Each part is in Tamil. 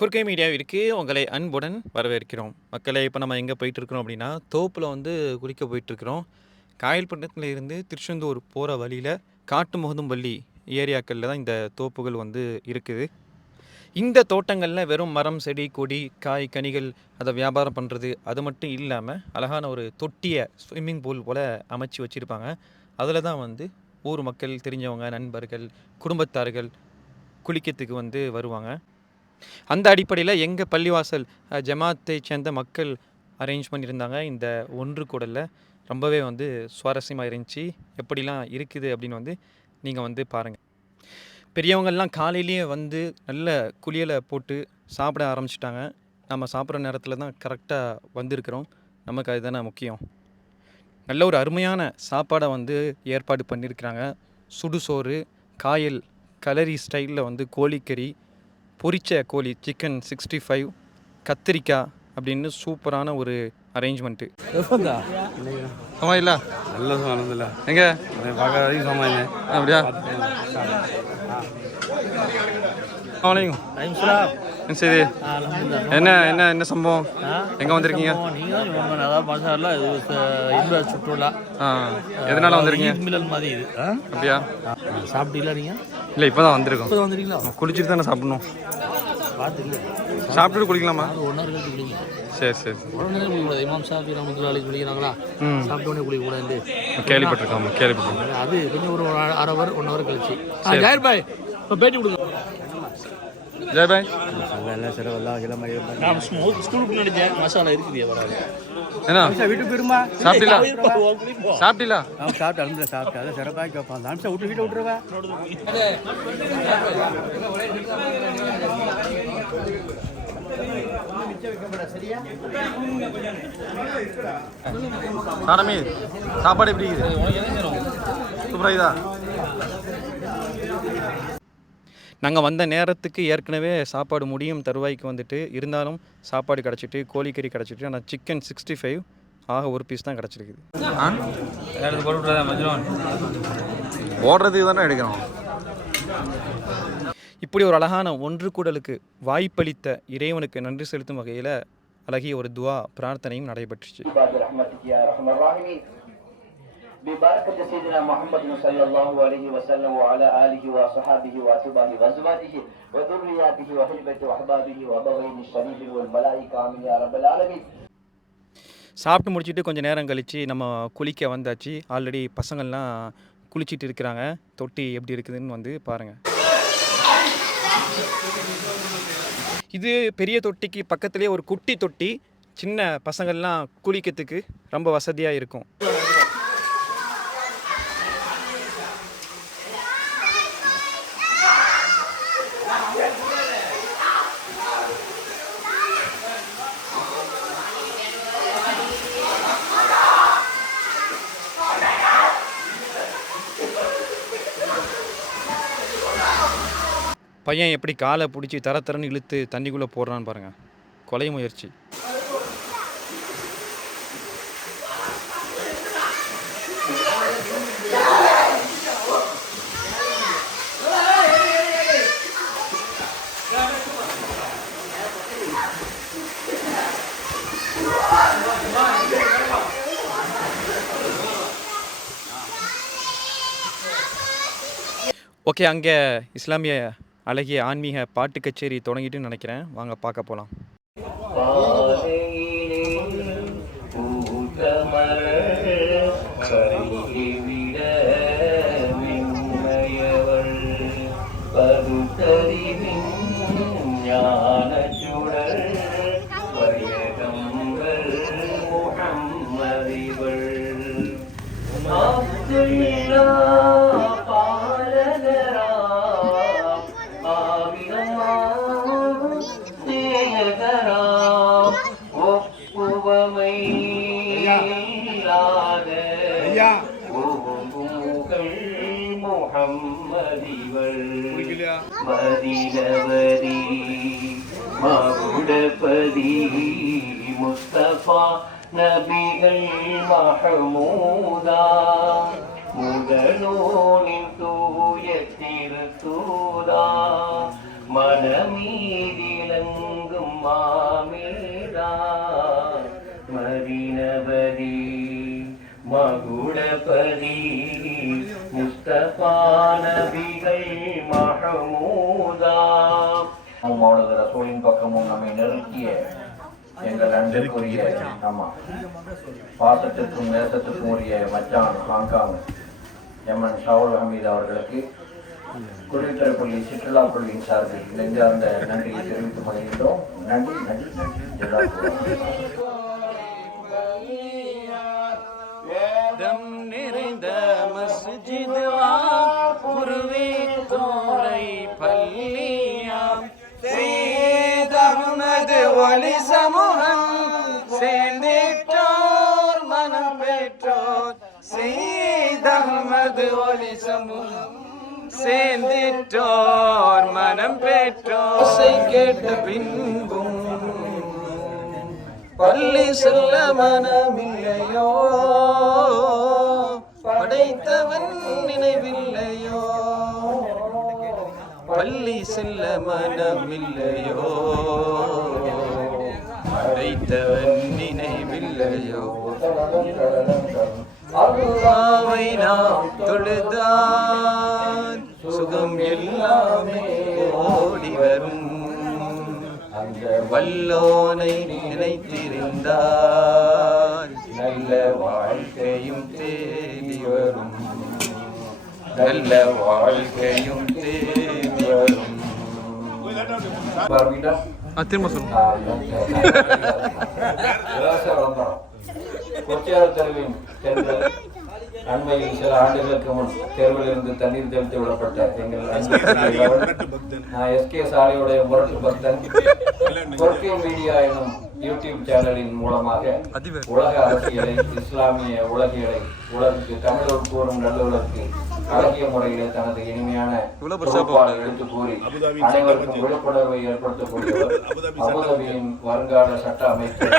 குறுக்கை மீடியாவிற்கு உங்களை அன்புடன் வரவேற்கிறோம். மக்களை இப்போ நம்ம எங்கே போயிட்டுருக்கிறோம் அப்படின்னா தோப்பில் வந்து குளிக்க போயிட்டு இருக்கிறோம் காயல்பட்டினத்தில் இருந்து திருச்செந்தூர் போகிற வழியில் காட்டு முகதும்பள்ளி ஏரியாக்களில் தான் இந்த தோப்புகள் வந்து இருக்குது. இந்த தோட்டங்களில் வெறும் மரம் செடி கொடி காய் கனிகள் அதை வியாபாரம் பண்ணுறது அது மட்டும் இல்லாமல் அழகான ஒரு தொட்டியை ஸ்விம்மிங் பூல் போல் அமைச்சு வச்சுருப்பாங்க. அதில் தான் வந்து ஊர் மக்கள் தெரிஞ்சவங்க நண்பர்கள் குடும்பத்தார்கள் குளிக்கிறதுக்கு வந்து வருவாங்க. அந்த அடிப்படையில் எங்கள் பள்ளிவாசல் ஜமாத்தை சேர்ந்த மக்கள் அரேஞ்ச் பண்ணியிருந்தாங்க. இந்த ஒன்று கூடலில் ரொம்பவே வந்து சுவாரஸ்யமாக இருந்துச்சு. எப்படிலாம் இருக்குது அப்படின்னு வந்து நீங்கள் வந்து பாருங்கள் பெரியவங்கள்லாம் காலையிலேயே வந்து நல்ல குளியலை போட்டு சாப்பிட ஆரம்பிச்சிட்டாங்க. நம்ம சாப்பிட்ற நேரத்தில் தான் கரெக்டாக வந்திருக்கிறோம். நமக்கு அதுதானே முக்கியம். நல்ல ஒரு அருமையான சாப்பாடை வந்து ஏற்பாடு பண்ணியிருக்கிறாங்க. சுடுசோறு காயல் கலரி ஸ்டைலில் வந்து கோழிக்கறி பொரிச்ச கோழி சிக்கன் சிக்ஸ்டி ஃபைவ் கத்திரிக்காய் அப்படின்னு சூப்பரான ஒரு அரேஞ்ச்மெண்ட்டு ஆமா இல்ல நல்ல ஆனந்தில்ல எங்க? பார்க்க வரைக்கும் சமாளிங்க அப்படியா? வணக்கம் என்ன செய்தி? என்ன என்ன என்ன சம்பவம்? எங்க வந்திருக்கீங்க? இன்ப சுற்றுலா. எதனால வந்திருக்கீங்க? மில்லல் மாதிரி இது? அப்படியா? சாப்பிட்டீங்களா நீங்க? இல்லை இப்போ தான் வந்திருக்கோம் குளிச்சுட்டு தானே சாப்பிடணும். சாப்பிட்டுட்டு குளிக்கலாமா? சரி சரி சரி. உடனே இமாம் ஷாஃபி ரஹமத்துல்லாஹி குளிக்கிறாங்களா? சாப்பிட்ட உடனே குளிக்கக்கூடாது கேள்விப்பட்டிருக்கோம் கேள்விப்பட்டிருக்கோம். அது கொஞ்சம் ஒரு அரை ஹவர் ஒன் ஹவர் கழிச்சு. ஜாயிர் பாய் இப்போ பேட்டி கொடுங்க. ஜெய் பாய் எல்லாம் செலவெல்லாம் கிளம்ப நான் ஸ்கூலுக்கு நடிச்சேன் மசாலா இருக்குது வராது. என்ன? வீட்டுக்கு போயிருமா? சாப்பிட்டீங்களா? சாப்பிட்டீங்களா? அவன் சாப்பிட்டு அனுப்பில சாப்பிட்டு அதை சிறப்பாக கேட்பான். அந்த அனுப்பிச்சா விட்டு வீட்டை விட்டுருவா? சாரமி சாப்பாடு எப்படி இருக்குது? சூப்பராக இதா நாங்கள் வந்த நேரத்துக்கு ஏற்கனவே சாப்பாடு முடியும் தருவாய்க்கு வந்துட்டு இருந்தாலும் சாப்பாடு கிடச்சிட்டு கோழிக்கறி கிடச்சிட்டு ஆனால் சிக்கன் சிக்ஸ்டி ஃபைவ் ஆக ஒரு பீஸ் தான் கிடச்சிருக்குது. ஓடுறதுக்கு தானே எடுக்கிறோம் இப்படி ஒரு அழகான ஒன்று கூடலுக்கு வாய்ப்பளித்த இறைவனுக்கு நன்றி செலுத்தும் வகையில் அழகிய ஒரு துவா பிரார்த்தனையும் நடைபெற்றுச்சு. ببركة سيدنا محمد صلى الله عليه وسلم وعلى آله وصحابه وأتباعه وأزواجه وذرياته وحجبته وأحبابه وأبوين الشريف والملائكة آمين يا رب العالمين சாப்பிட்டு முடிச்சிட்டு கொஞ்சம் நேரம் கழித்து நம்ம குளிக்க வந்தாச்சு ஆல்ரெடி பசங்கள்லாம் குளிச்சிட்டு இருக்கிறாங்க தொட்டி எப்படி இருக்குதுன்னு வந்து பாருங்கள் இது பெரிய தொட்டிக்கு பக்கத்துலேயே ஒரு குட்டி தொட்டி சின்ன பசங்கள்லாம் குளிக்கிறதுக்கு ரொம்ப வசதியாக இருக்கும் பையன் எப்படி காலை பிடிச்சி தர தரன்னு இழுத்து தண்ணிக்குள்ளே போடுறான்னு பாருங்கள் கொலை முயற்சி. ஓகே அங்கே இஸ்லாமிய அழகிய ஆன்மீக பாட்டு கச்சேரி தொடங்கிட்டுன்னு நினைக்கிறேன். வாங்க பார்க்க போகலாம் Yeah. ஓம்புகள் முகம்மதிவள் மதினவரி மகுடபதி முஸ்தபா நபிகள் மஹமூதா. முதலோனின் தூய திருத்தூதா பக்கமும் எங்கள் அன்பிற்குரிய ஆமா பாசத்திற்கும் நேசத்திற்கும் உரிய மச்சான் ஹாங்காங் எம்என் ஷவுல் ஹமீத் அவர்களுக்கு குடித்துறைப்பள்ளி சுற்றுலா பள்ளியின் சார்பில் நெஞ்சார்ந்த நன்றியை தெரிவித்து மகிழ்ந்தோம் நன்றி நன்றி நன்றி சேர்ந்திட்டோர் மனம் பெற்றோர். கேட்ட பின்பும் பள்ளி செல்ல மனமில்லையோ? படைத்தவன் நினைவில்லையோ? பள்ளி செல்ல மனமில்லையோ? படைத்தவன் நினைவில்லையோ அல்லாவை நாம் தொழுதான் சுகம் எல்லாமே ஓடி வரும். அந்த வல்லோனை நினைத்திருந்தால் நல்ல வாழ்க்கையும் தேடி வரும். நல்ல வாழ்க்கையும் தேடி வரும். ಹತ್ತಿರ ಮೊಸರು ಕೊಚ್ಚಿ அண்மையில் சில ஆண்டுகளுக்கு முன் தேர்வில் இருந்து தண்ணீர் தெளித்து விடப்பட்ட எங்கள் நான் எஸ்கே சாலையுடைய முரட்டு பக்தன். மீடியா எனும் யூடியூப் சேனலின் மூலமாக உலக அரசியலை இஸ்லாமிய உலகியலை உலகுக்கு தமிழர் கூறும் நல்லுலருக்கு அழகிய முறையிலே தனது இனிமையான எடுத்து கூறி அனைவருக்கும் விழிப்புணர்வை ஏற்படுத்தக்கூடியவர் அபுதாபியின் வருங்கால சட்ட அமைச்சர்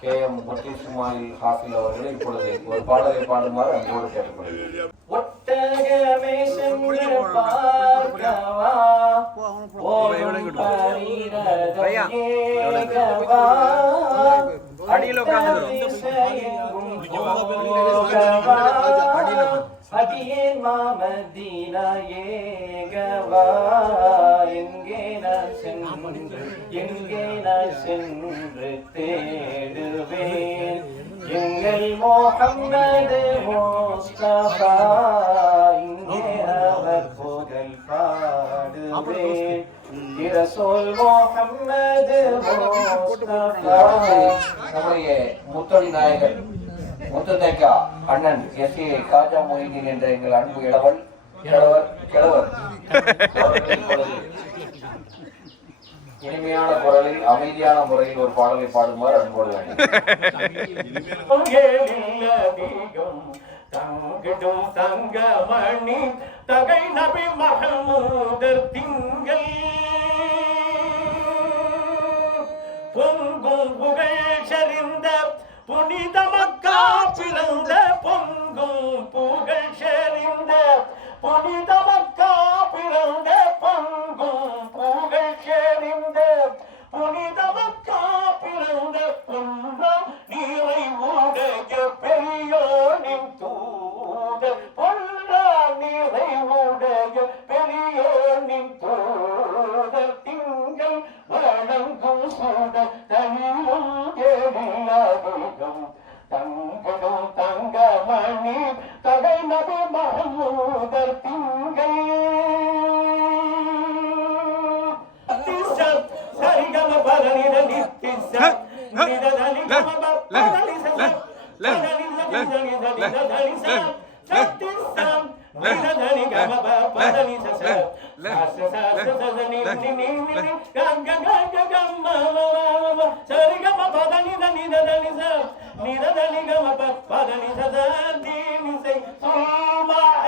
கே எம் இஸ்மாயில் ஹாஃபில் அவர்களை இப்பொழுது ஒரு பாடலை பாடுமாறு அன்போடு கேட்டுக்கொள்கிறேன். ஒட்டகமே சென்று பார்க்கவா ஏகவா மாமதீனா ஏகவா எங்கே நான் சென்று தேடுவேன். எங்கள் மோகம்மது மோஸ்தபா இங்கே அவர் புகழ் பாடுவேன். இரசோல் மோகம்மது மோஸ்தபா. நம்முடைய முத்தொழி நாயகர் முத்துதேக்கா அண்ணன் எஸ் ஏ காஜா மொய்தீன் என்ற எங்கள் அன்பு இளவல் கிழவர். கிழவர் இனிமையான குரலில் அமைதியான முறையில் ஒரு பாடலை பாடுமாறு அன்போடு வேண்டும் தங்கிடும் தங்கமணி தகை நபி மகமூதர் திங்கள் பொங்கும் புகழ் சரிந்த புனித மக்கா பிறந்த பொங்கும் புகழ் சரிந்த புனித மக்கா பிறந்த பொங்கும் தகை நபி மகமூதர் திங்கள் சரிகம பரணித நித்திச நிததனி கம பரணிச சத்திசம் நிததனி கம பரணிச சரிகம பதனி தனி தனி నిరదని గమప పదని సదా దీనిసై సోమాహ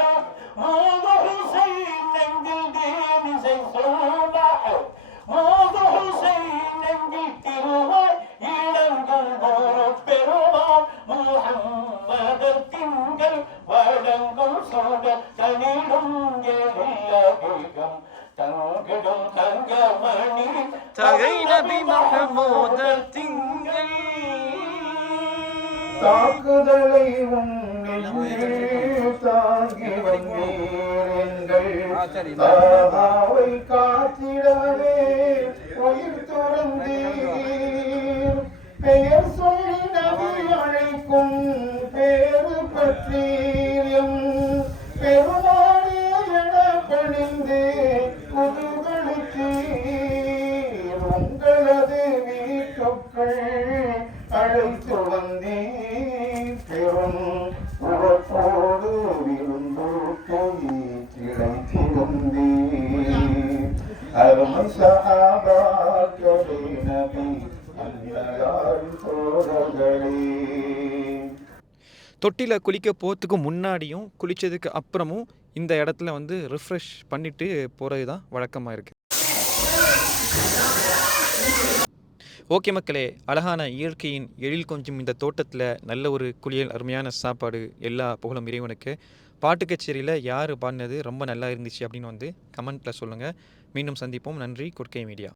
మోదు హుసైన్ నంగిల్ దీనిసై సోమాహ మోదు హుసైన్ నంగిల్ తిరువా எங்கள் காத்திடவே உயிர் துறந்தீர் பெயர் சொல்லி நபி அழைக்கும் பேரு பற்றீர் பெருமானே என பணிந்து குதூகலித்தீர் உங்களது வீட்டுக்கள் அழைத்து வந்தீர். தொட்டியில் குளிக்க போகிறதுக்கு முன்னாடியும் குளித்ததுக்கு அப்புறமும் இந்த இடத்துல வந்து ரிஃப்ரெஷ் பண்ணிட்டு போகிறது தான் வழக்கமாக இருக்குது ஓகே மக்களே அழகான இயற்கையின் எழில் கொஞ்சம் இந்த தோட்டத்தில் நல்ல ஒரு குளியல் அருமையான சாப்பாடு எல்லா புகழும் இறைவனுக்கு. பாட்டு கச்சேரியில் யார் பாடினது ரொம்ப நல்லா இருந்துச்சு அப்படின்னு வந்து கமெண்ட்டில் சொல்லுங்கள் மீண்டும் சந்திப்போம். நன்றி. குர்கே மீடியா.